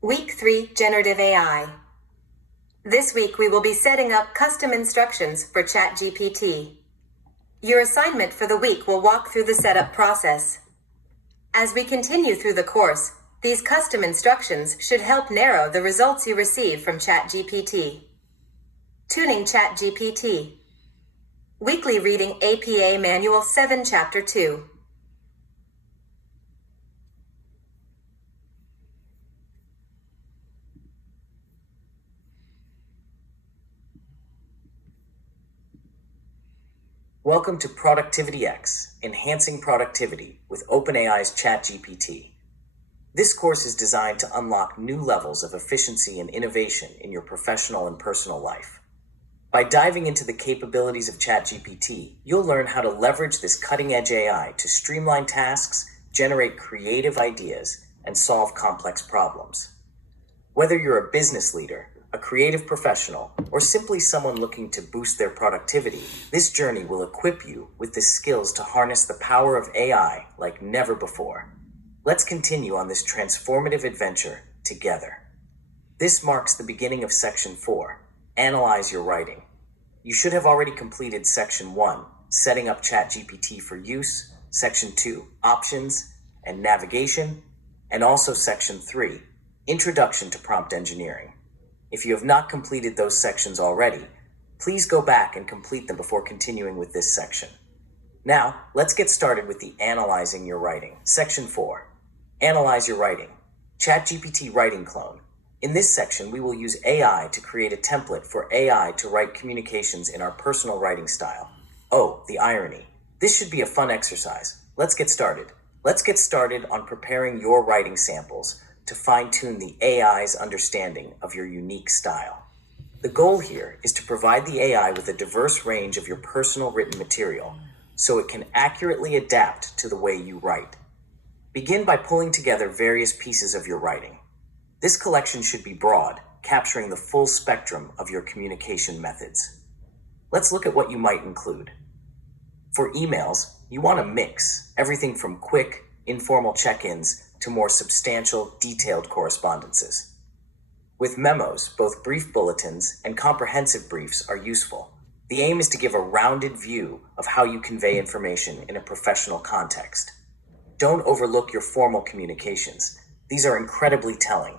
Week 3, Generative AI. This week we will be setting up custom instructions for ChatGPT. Your assignment for the week will walk through the setup process. As we continue through the course, these custom instructions should help narrow the results you receive from ChatGPT. Tuning ChatGPT. Weekly Reading APA Manual 7 Chapter 2. Welcome to Productivity X, Enhancing Productivity with OpenAI's ChatGPT. This course is designed to unlock new levels of efficiency and innovation in your professional and personal life. By diving into the capabilities of ChatGPT, you'll learn how to leverage this cutting-edge AI to streamline tasks, generate creative ideas, and solve complex problems. Whether you're a business leader, a creative professional, or simply someone looking to boost their productivity, this journey will equip you with the skills to harness the power of AI like never before. Let's continue on this transformative adventure together. This marks the beginning of Section 4, Analyze Your Writing. You should have already completed Section 1, Setting up ChatGPT for Use, Section 2, Options and Navigation, and also Section 3, Introduction to Prompt Engineering. If you have not completed those sections already, please go back and complete them before continuing with this section. Now, let's get started with the Analyzing Your Writing. Section 4. Analyze Your Writing. ChatGPT Writing Clone. In this section, we will use AI to create a template for AI to write communications in our personal writing style. Oh, the irony. This should be a fun exercise. Let's get started. Let's get started on preparing your writing samples to fine-tune the AI's understanding of your unique style. The goal here is to provide the AI with a diverse range of your personal written material so it can accurately adapt to the way you write. Begin by pulling together various pieces of your writing. This collection should be broad, capturing the full spectrum of your communication methods. Let's look at what you might include. For emails, you want to mix everything from quick, informal check-ins to more substantial, detailed correspondences. With memos, both brief bulletins and comprehensive briefs are useful. The aim is to give a rounded view of how you convey information in a professional context. Don't overlook your formal communications. These are incredibly telling.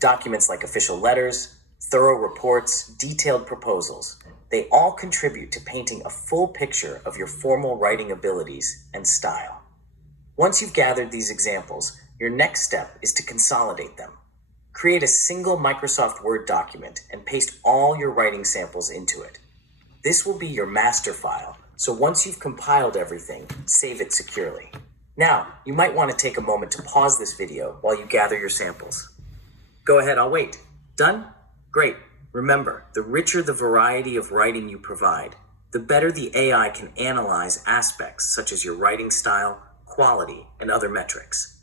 Documents like official letters, thorough reports, detailed proposals, they all contribute to painting a full picture of your formal writing abilities and style. Once you've gathered these examples, your next step is to consolidate them. Create a single Microsoft Word document and paste all your writing samples into it. This will be your master file, so once you've compiled everything, save it securely. Now, you might want to take a moment to pause this video while you gather your samples. Go ahead, I'll wait. Done? Great. Remember, the richer the variety of writing you provide, the better the AI can analyze aspects such as your writing style, quality, and other metrics.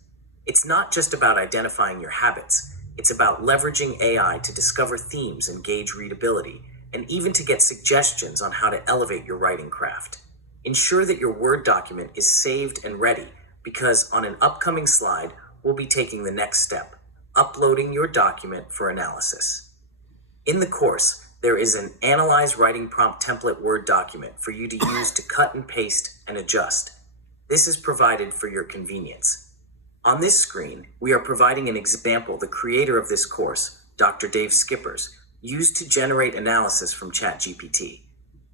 It's not just about identifying your habits, it's about leveraging AI to discover themes and gauge readability, and even to get suggestions on how to elevate your writing craft. Ensure that your Word document is saved and ready, because on an upcoming slide, we'll be taking the next step, uploading your document for analysis. In the course, there is an Analyze Writing Prompt Template Word document for you to use to cut and paste and adjust. This is provided for your convenience. On this screen, we are providing an example the creator of this course, Dr. Dave Schippers, used to generate analysis from ChatGPT.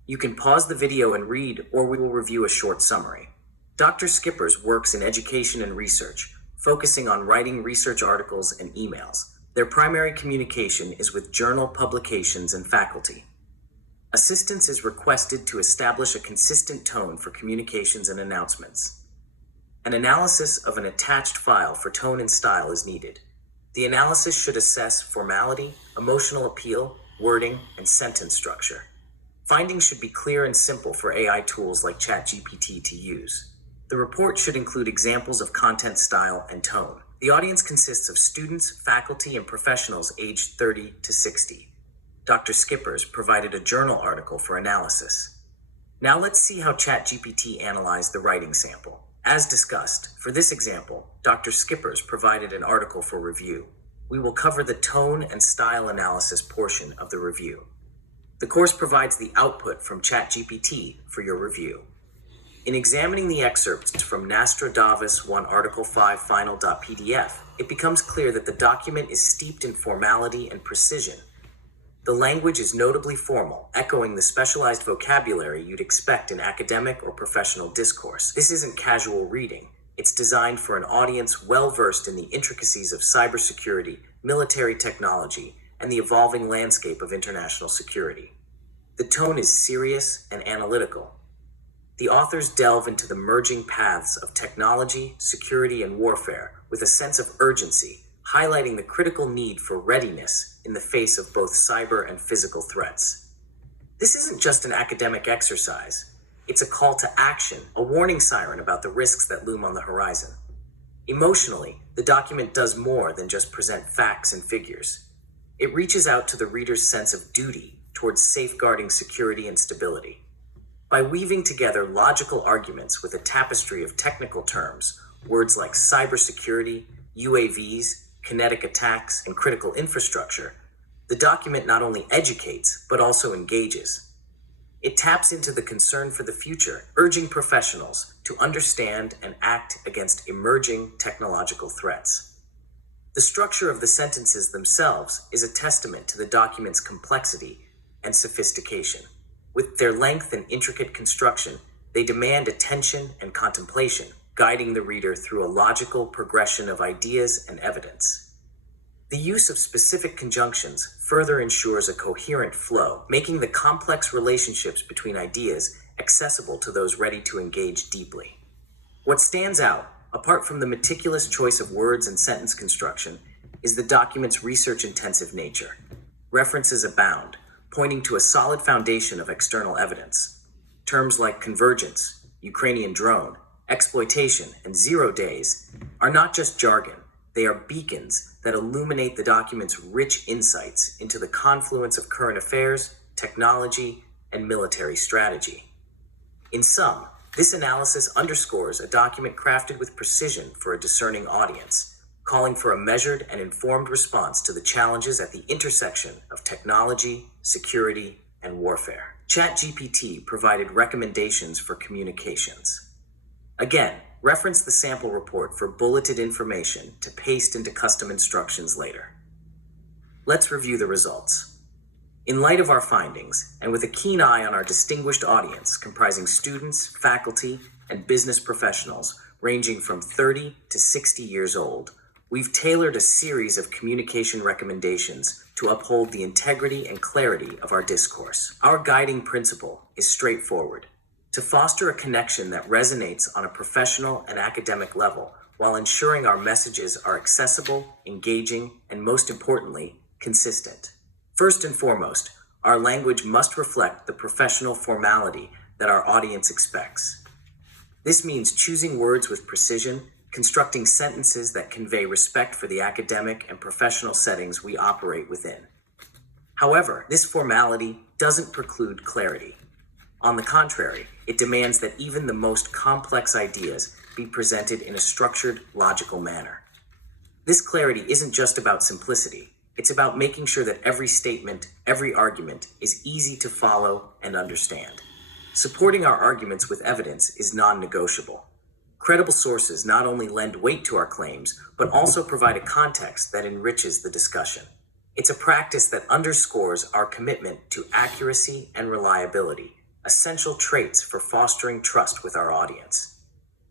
You can pause the video and read, or we will review a short summary. Dr. Schippers works in education and research, focusing on writing research articles and emails. Their primary communication is with journal publications and faculty. Assistance is requested to establish a consistent tone for communications and announcements. An analysis of an attached file for tone and style is needed. The analysis should assess formality, emotional appeal, wording, and sentence structure. Findings should be clear and simple for AI tools like ChatGPT to use. The report should include examples of content style and tone. The audience consists of students, faculty, and professionals aged 30 to 60. Dr. Schippers provided a journal article for analysis. Now let's see how ChatGPT analyzed the writing sample. As discussed, for this example, Dr. Schippers provided an article for review. we will cover the tone and style analysis portion of the review. The course provides the output from ChatGPT for your review. In examining the excerpts from Nostradamus 1 Article 5 Final.pdf, it becomes clear that the document is steeped in formality and precision. The language is notably formal, echoing the specialized vocabulary you'd expect in academic or professional discourse. This isn't casual reading. It's designed for an audience well-versed in the intricacies of cybersecurity, military technology, and the evolving landscape of international security. The tone is serious and analytical. The authors delve into the merging paths of technology, security, and warfare with a sense of urgency, highlighting the critical need for readiness in the face of both cyber and physical threats. This isn't just an academic exercise. It's a call to action, a warning siren about the risks that loom on the horizon. Emotionally, the document does more than just present facts and figures. It reaches out to the reader's sense of duty towards safeguarding security and stability. By weaving together logical arguments with a tapestry of technical terms, words like cybersecurity, UAVs, kinetic attacks, and critical infrastructure, the document not only educates, but also engages. It taps into the concern for the future, urging professionals to understand and act against emerging technological threats. The structure of the sentences themselves is a testament to the document's complexity and sophistication. With their length and intricate construction, they demand attention and contemplation, guiding the reader through a logical progression of ideas and evidence. The use of specific conjunctions further ensures a coherent flow, making the complex relationships between ideas accessible to those ready to engage deeply. What stands out, apart from the meticulous choice of words and sentence construction, is the document's research-intensive nature. References abound, pointing to a solid foundation of external evidence. Terms like convergence, Ukrainian drone, exploitation, and 0 days are not just jargon. They are beacons that illuminate the document's rich insights into the confluence of current affairs, technology, and military strategy. In sum, this analysis underscores a document crafted with precision for a discerning audience, calling for a measured and informed response to the challenges at the intersection of technology, security, and warfare. ChatGPT provided recommendations for communications. Again, reference the sample report for bulleted information to paste into custom instructions later. Let's review the results. In light of our findings, and with a keen eye on our distinguished audience comprising students, faculty, and business professionals ranging from 30 to 60 years old, we've tailored a series of communication recommendations to uphold the integrity and clarity of our discourse. Our guiding principle is straightforward: to foster a connection that resonates on a professional and academic level while ensuring our messages are accessible, engaging, and most importantly, consistent. First and foremost, our language must reflect the professional formality that our audience expects. This means choosing words with precision, constructing sentences that convey respect for the academic and professional settings we operate within. However, this formality doesn't preclude clarity. On the contrary, it demands that even the most complex ideas be presented in a structured, logical manner. This clarity isn't just about simplicity. It's about making sure that every statement, every argument is easy to follow and understand. Supporting our arguments with evidence is non-negotiable. Credible sources not only lend weight to our claims, but also provide a context that enriches the discussion. It's a practice that underscores our commitment to accuracy and reliability, essential traits for fostering trust with our audience.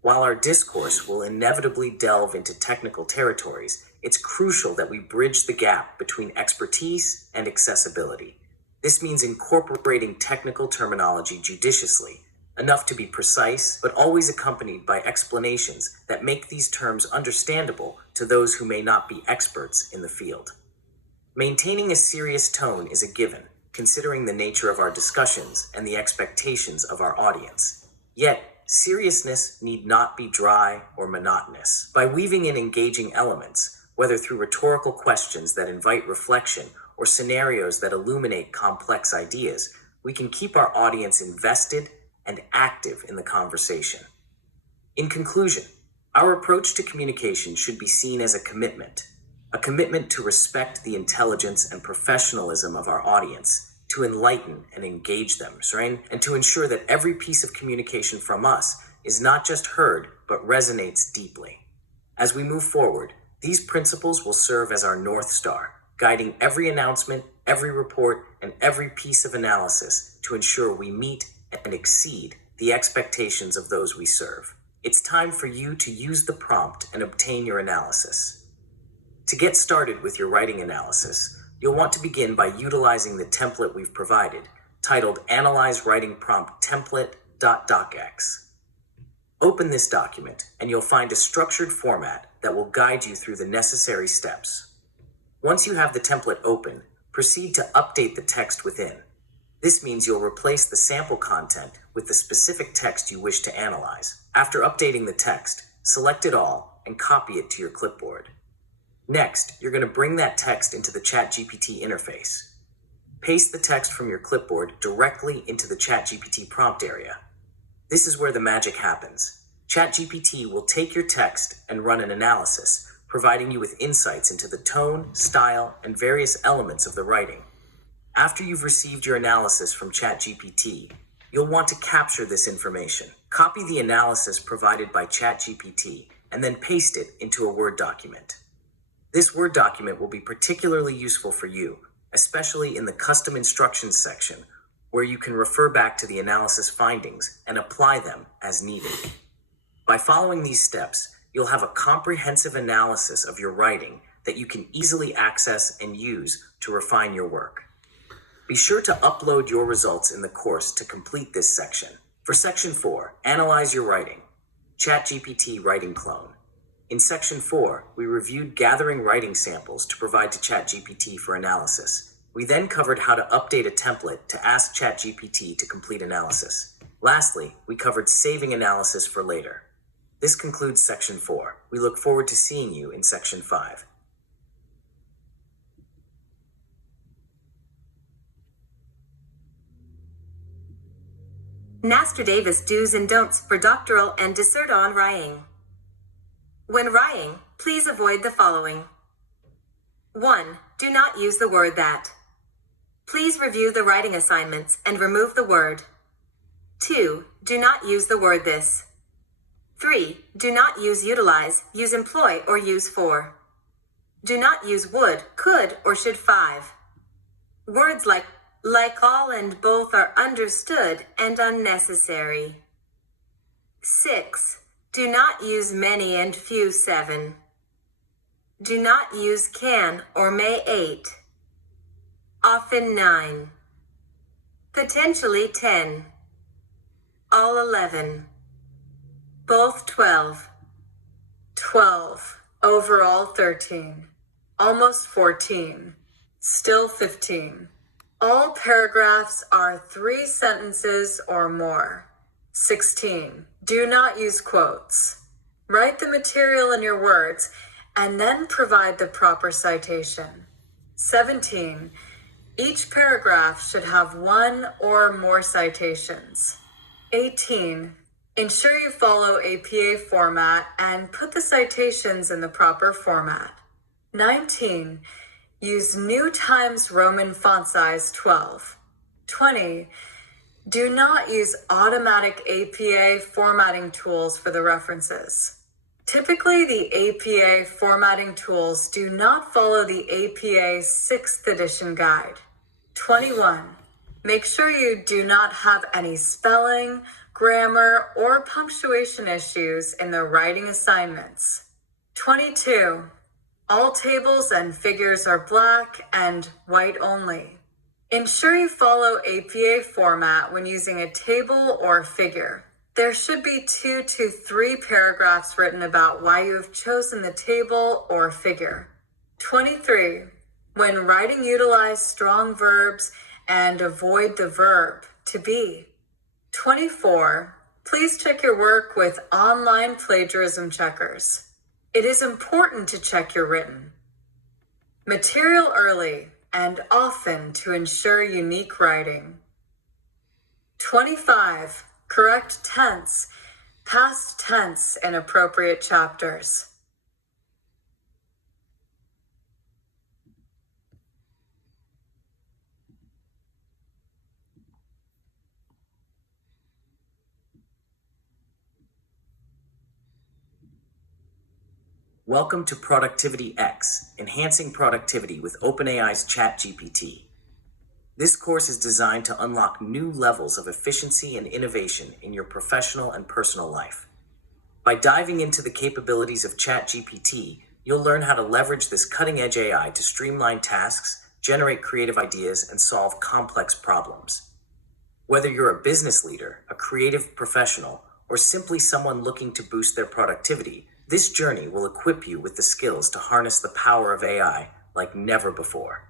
While our discourse will inevitably delve into technical territories, it's crucial that we bridge the gap between expertise and accessibility. This means incorporating technical terminology judiciously, enough to be precise, but always accompanied by explanations that make these terms understandable to those who may not be experts in the field. Maintaining a serious tone is a given, considering the nature of our discussions and the expectations of our audience. Yet, seriousness need not be dry or monotonous. By weaving in engaging elements, whether through rhetorical questions that invite reflection or scenarios that illuminate complex ideas, we can keep our audience invested and active in the conversation. In conclusion, our approach to communication should be seen as a commitment. a commitment to respect the intelligence and professionalism of our audience, to enlighten and engage them, right? And to ensure that every piece of communication from us is not just heard, but resonates deeply. As we move forward, these principles will serve as our North Star, guiding every announcement, every report, and every piece of analysis to ensure we meet and exceed the expectations of those we serve. It's time for you to use the prompt and obtain your analysis. To get started with your writing analysis, you'll want to begin by utilizing the template we've provided, titled Analyze Writing Prompt Template.docx. Open this document, and you'll find a structured format that will guide you through the necessary steps. Once you have the template open, proceed to update the text within. This means you'll replace the sample content with the specific text you wish to analyze. After updating the text, select it all and copy it to your clipboard. Next, you're going to bring that text into the ChatGPT interface. Paste the text from your clipboard directly into the ChatGPT prompt area. This is where the magic happens. ChatGPT will take your text and run an analysis, providing you with insights into the tone, style, and various elements of the writing. After you've received your analysis from ChatGPT, you'll want to capture this information. Copy the analysis provided by ChatGPT and then paste it into a Word document. This Word document will be particularly useful for you, especially in the custom instructions section, where you can refer back to the analysis findings and apply them as needed. By following these steps, you'll have a comprehensive analysis of your writing that you can easily access and use to refine your work. Be sure to upload your results in the course to complete this section. For Section 4, Analyze Your Writing, ChatGPT Writing Clone. In Section 4, we reviewed gathering writing samples to provide to ChatGPT for analysis. We then covered how to update a template to ask ChatGPT to complete analysis. Lastly, we covered saving analysis for later. This concludes Section 4. We look forward to seeing you in Section 5. Naster Davis do's and don'ts for doctoral and dissert on writing. When writing, please avoid the following. 1. Do not use the word that. Please review the writing assignments and remove the word. 2. Do not use the word this. 3. Do not use utilize, use employ, or use for. Do not use would, could, or should. 5. Words like all, and both are understood and unnecessary. 6. Do not use many and few. 7. Do not use can or may. 8. Often. 9. Potentially. 10. All. 11. Both. 12. 12. Overall. 13. Almost. 14. Still. 15. All paragraphs are 3 sentences or more. 16. Do not use quotes. Write the material in your words and then provide the proper citation. 17. Each paragraph should have 1 or more citations. 18. Ensure you follow APA format and put the citations in the proper format. 19. Use New Times Roman font size 12. 20. Do not use automatic APA formatting tools for the references. Typically, the APA formatting tools do not follow the APA 6th edition guide. 21. Make sure you do not have any spelling, grammar, or punctuation issues in the writing assignments. 22. All tables and figures are black and white only. Ensure you follow APA format when using a table or figure. There should be 2 to 3 paragraphs written about why you have chosen the table or figure. 23. When writing, utilize strong verbs and avoid the verb to be. 24. Please check your work with online plagiarism checkers. It is important to check your written material early and often to ensure unique writing. 25. Correct tense, past tense in appropriate chapters. Welcome to Productivity X, Enhancing Productivity with OpenAI's ChatGPT. This course is designed to unlock new levels of efficiency and innovation in your professional and personal life. By diving into the capabilities of ChatGPT, you'll learn how to leverage this cutting-edge AI to streamline tasks, generate creative ideas, and solve complex problems. Whether you're a business leader, a creative professional, or simply someone looking to boost their productivity, this journey will equip you with the skills to harness the power of AI like never before.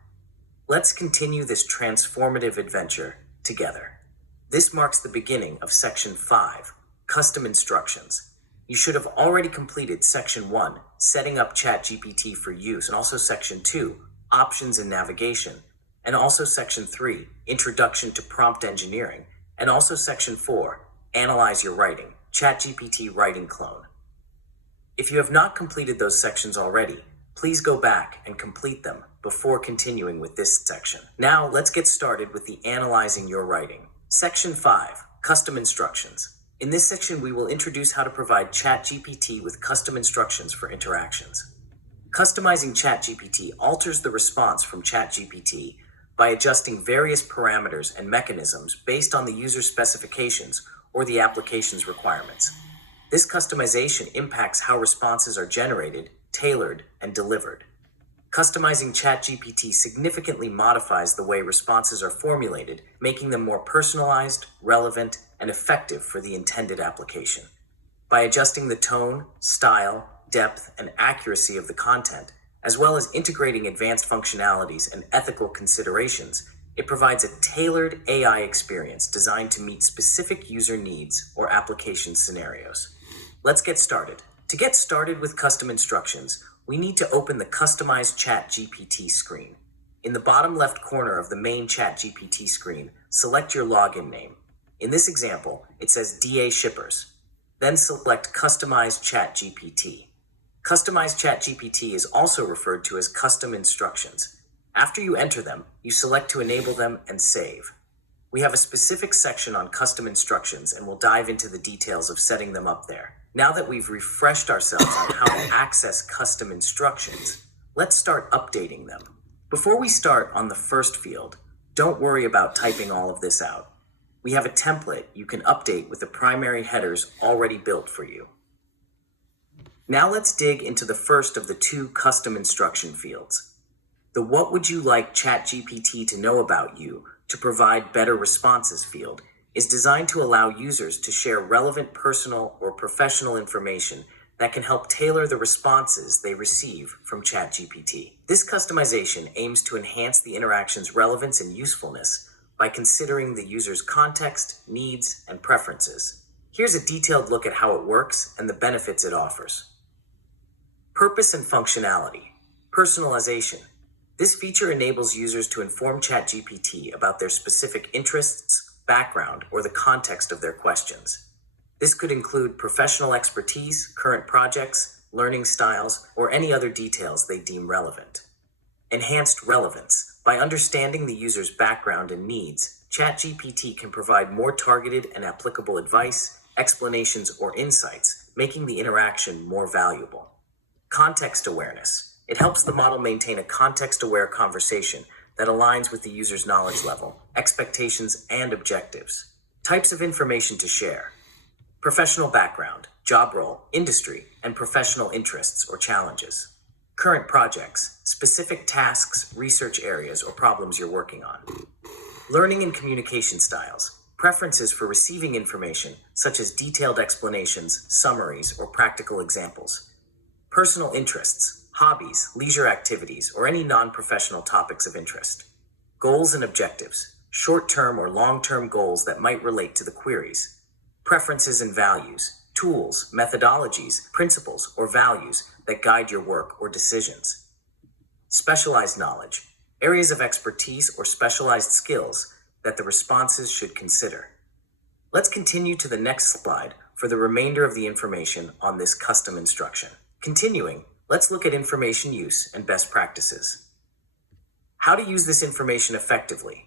Let's continue this transformative adventure together. This marks the beginning of Section 5, Custom Instructions. You should have already completed Section 1, Setting up ChatGPT for Use, and also Section 2, Options and Navigation, and also Section 3, Introduction to Prompt Engineering, and also Section 4, Analyze Your Writing, ChatGPT Writing Clone. If you have not completed those sections already, please go back and complete them before continuing with this section. Now, let's get started with the Analyzing Your Writing. Section 5, Custom Instructions. In this section, we will introduce how to provide ChatGPT with custom instructions for interactions. Customizing ChatGPT alters the response from ChatGPT by adjusting various parameters and mechanisms based on the user's specifications or the application's requirements. This customization impacts how responses are generated, tailored, and delivered. Customizing ChatGPT significantly modifies the way responses are formulated, making them more personalized, relevant, and effective for the intended application. By adjusting the tone, style, depth, and accuracy of the content, as well as integrating advanced functionalities and ethical considerations, it provides a tailored AI experience designed to meet specific user needs or application scenarios. Let's get started. To get started with custom instructions, we need to open the Customize ChatGPT screen. In the bottom left corner of the main ChatGPT screen, select your login name. In this example, it says DA Shippers. Then select Customize ChatGPT. Customize ChatGPT is also referred to as custom instructions. After you enter them, you select to enable them and save. We have a specific section on custom instructions, and we'll dive into the details of setting them up there. Now that we've refreshed ourselves on how to access custom instructions, let's start updating them. Before we start on the first field, don't worry about typing all of this out. We have a template you can update with the primary headers already built for you. Now let's dig into the first of the two custom instruction fields. The What Would You Like ChatGPT to Know About You to Provide Better Responses field is designed to allow users to share relevant personal or professional information that can help tailor the responses they receive from ChatGPT. This customization aims to enhance the interaction's relevance and usefulness by considering the user's context, needs, and preferences. Here's a detailed look at how it works and the benefits it offers. Purpose and functionality. Personalization. This feature enables users to inform ChatGPT about their specific interests, background, or the context of their questions. This could include professional expertise, current projects, learning styles, or any other details they deem relevant. Enhanced relevance. By understanding the user's background and needs, ChatGPT can provide more targeted and applicable advice, explanations, or insights, making the interaction more valuable. Context awareness. It helps the model maintain a context-aware conversation that aligns with the user's knowledge level, expectations, and objectives. Types of information to share. Professional background, job role, industry, and professional interests or challenges. Current projects, specific tasks, research areas, or problems you're working on. Learning and communication styles. Preferences for receiving information, such as detailed explanations, summaries, or practical examples. Personal interests. Hobbies, leisure activities, or any non-professional topics of interest. Goals and objectives, short-term or long-term goals that might relate to the queries. Preferences and values, tools, methodologies, principles, or values that guide your work or decisions. Specialized knowledge, areas of expertise or specialized skills that the responses should consider. Let's continue to the next slide for the remainder of the information on this custom instruction. Continuing, let's look at information use and best practices. How to use this information effectively.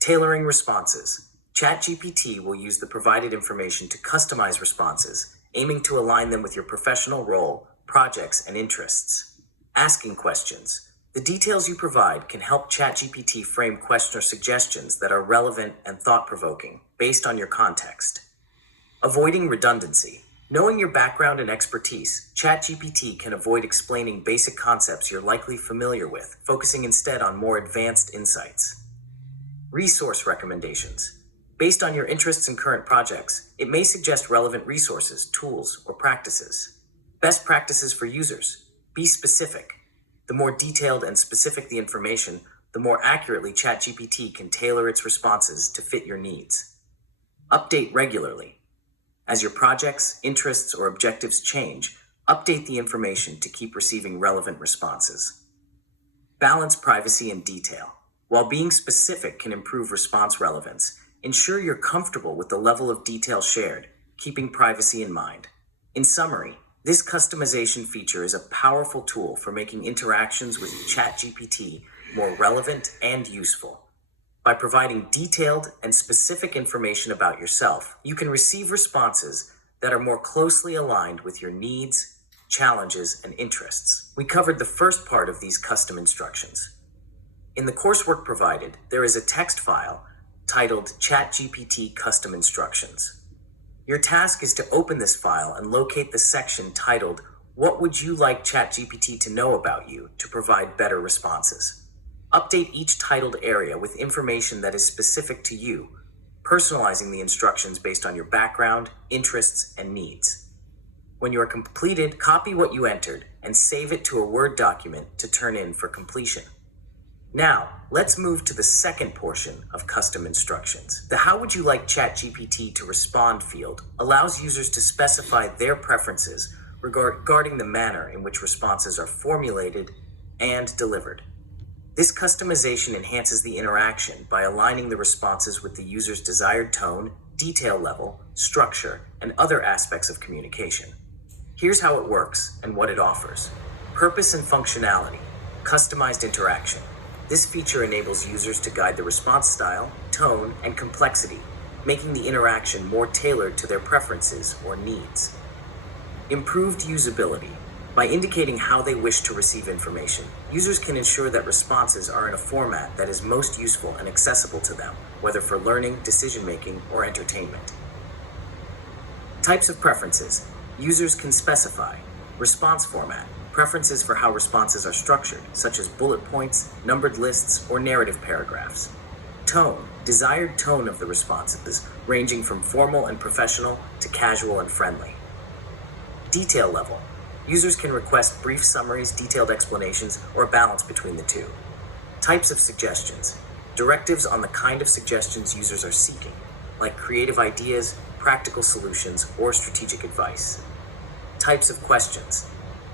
Tailoring responses. ChatGPT will use the provided information to customize responses, aiming to align them with your professional role, projects, and interests. Asking questions. The details you provide can help ChatGPT frame questions or suggestions that are relevant and thought-provoking based on your context. Avoiding redundancy. Knowing your background and expertise, ChatGPT can avoid explaining basic concepts you're likely familiar with, focusing instead on more advanced insights. Resource recommendations. Based on your interests and current projects, it may suggest relevant resources, tools, or practices. Best practices for users. Be specific. The more detailed and specific the information, the more accurately ChatGPT can tailor its responses to fit your needs. Update regularly. As your projects, interests, or objectives change, update the information to keep receiving relevant responses. Balance privacy and detail. While being specific can improve response relevance, ensure you're comfortable with the level of detail shared, keeping privacy in mind. In summary, this customization feature is a powerful tool for making interactions with ChatGPT more relevant and useful. By providing detailed and specific information about yourself, you can receive responses that are more closely aligned with your needs, challenges, and interests. We covered the first part of these custom instructions. In the coursework provided, there is a text file titled ChatGPT Custom Instructions. Your task is to open this file and locate the section titled "What would you like ChatGPT to know about you" to provide better responses. Update each titled area with information that is specific to you, personalizing the instructions based on your background, interests, and needs. When you are completed, copy what you entered and save it to a Word document to turn in for completion. Now, let's move to the second portion of custom instructions. The "How would you like ChatGPT to respond" field allows users to specify their preferences regarding the manner in which responses are formulated and delivered. This customization enhances the interaction by aligning the responses with the user's desired tone, detail level, structure, and other aspects of communication. Here's how it works and what it offers. Purpose and functionality. Customized interaction. This feature enables users to guide the response style, tone, and complexity, making the interaction more tailored to their preferences or needs. Improved usability. By indicating how they wish to receive information, users can ensure that responses are in a format that is most useful and accessible to them, whether for learning, decision-making, or entertainment. Types of preferences. Users can specify response format, preferences for how responses are structured, such as bullet points, numbered lists, or narrative paragraphs. Tone, desired tone of the responses, ranging from formal and professional to casual and friendly. Detail level. Users can request brief summaries, detailed explanations, or a balance between the two. Types of suggestions. Directives on the kind of suggestions users are seeking, like creative ideas, practical solutions, or strategic advice. Types of questions.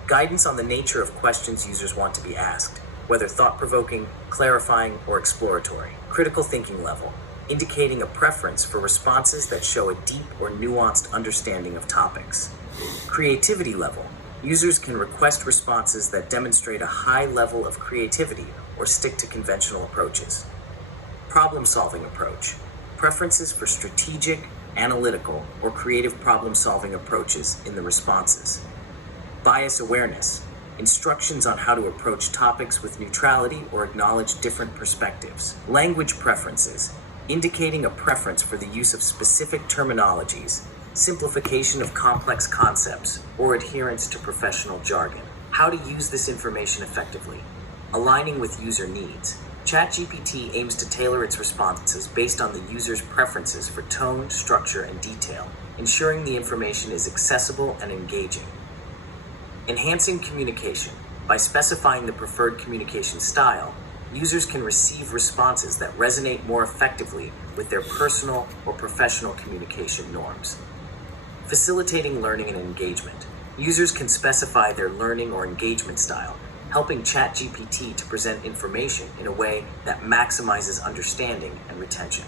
Guidance on the nature of questions users want to be asked, whether thought-provoking, clarifying, or exploratory. Critical thinking level, indicating a preference for responses that show a deep or nuanced understanding of topics. Creativity level. Users can request responses that demonstrate a high level of creativity or stick to conventional approaches. Problem-solving approach. Preferences for strategic, analytical, or creative problem-solving approaches in the responses. Bias awareness. Instructions on how to approach topics with neutrality or acknowledge different perspectives. Language preferences. Indicating a preference for the use of specific terminologies, simplification of complex concepts, or adherence to professional jargon. How to use this information effectively. Aligning with user needs. ChatGPT aims to tailor its responses based on the user's preferences for tone, structure, and detail, ensuring the information is accessible and engaging. Enhancing communication. By specifying the preferred communication style, users can receive responses that resonate more effectively with their personal or professional communication norms. Facilitating learning and engagement. Users can specify their learning or engagement style, helping ChatGPT to present information in a way that maximizes understanding and retention.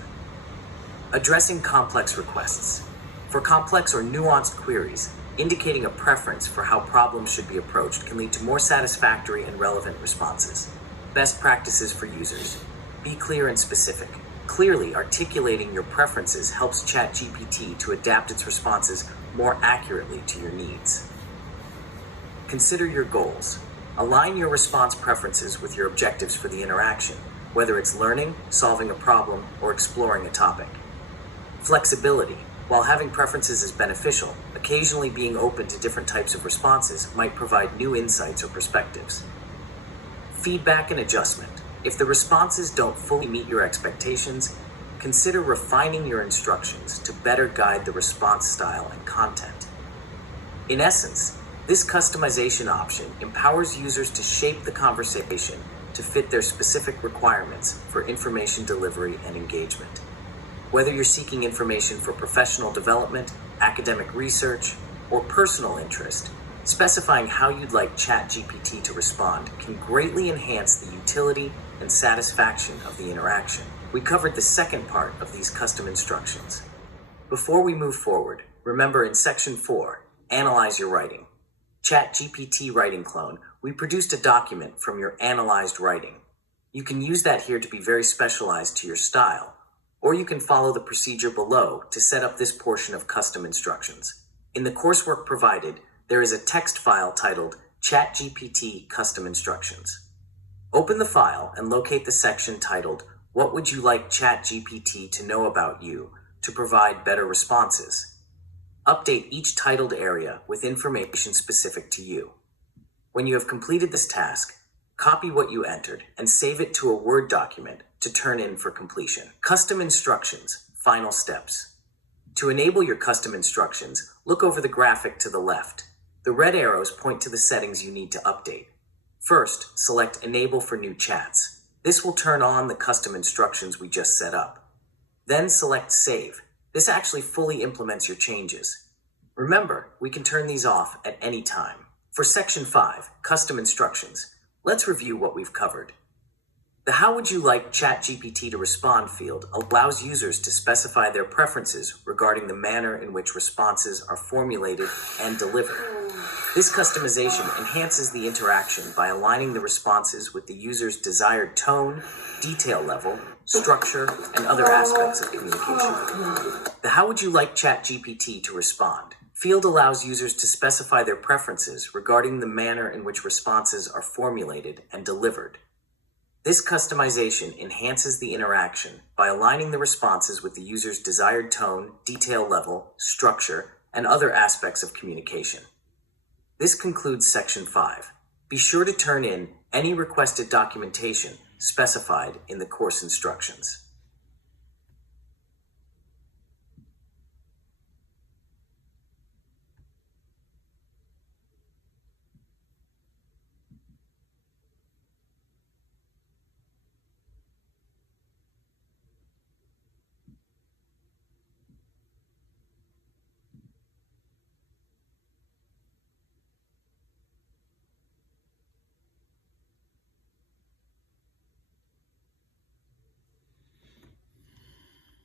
Addressing complex requests. For complex or nuanced queries, indicating a preference for how problems should be approached can lead to more satisfactory and relevant responses. Best practices for users. Be clear and specific. Clearly articulating your preferences helps ChatGPT to adapt its responses more accurately to your needs. Consider your goals. Align your response preferences with your objectives for the interaction, whether it's learning, solving a problem, or exploring a topic. Flexibility. While having preferences is beneficial, occasionally being open to different types of responses might provide new insights or perspectives. Feedback and adjustment. If the responses don't fully meet your expectations, consider refining your instructions to better guide the response style and content. In essence, this customization option empowers users to shape the conversation to fit their specific requirements for information delivery and engagement. Whether you're seeking information for professional development, academic research, or personal interest, specifying how you'd like ChatGPT to respond can greatly enhance the utility and satisfaction of the interaction. We covered the second part of these custom instructions. Before we move forward, remember in Section 4, Analyze Your Writing. ChatGPT Writing Clone, we produced a document from your analyzed writing. You can use that here to be very specialized to your style, or you can follow the procedure below to set up this portion of custom instructions. In the coursework provided, there is a text file titled ChatGPT Custom Instructions. Open the file and locate the section titled What Would You Like ChatGPT to Know About You to Provide Better Responses? Update each titled area with information specific to you. When you have completed this task, copy what you entered and save it to a Word document to turn in for completion. Custom instructions, final steps. To enable your custom instructions, look over the graphic to the left. The red arrows point to the settings you need to update. First, select Enable for New Chats. This will turn on the custom instructions we just set up. Then select Save. This actually fully implements your changes. Remember, we can turn these off at any time. For Section 5, Custom Instructions, let's review what we've covered. The How Would You Like ChatGPT to Respond field allows users to specify their preferences regarding the manner in which responses are formulated and delivered. This customization enhances the interaction by aligning the responses with the user's desired tone, detail level, structure, and other aspects of communication. The How Would You Like ChatGPT to Respond field allows users to specify their preferences regarding the manner in which responses are formulated and delivered. This customization enhances the interaction by aligning the responses with the user's desired tone, detail level, structure, and other aspects of communication. This concludes Section 5. Be sure to turn in any requested documentation specified in the course instructions.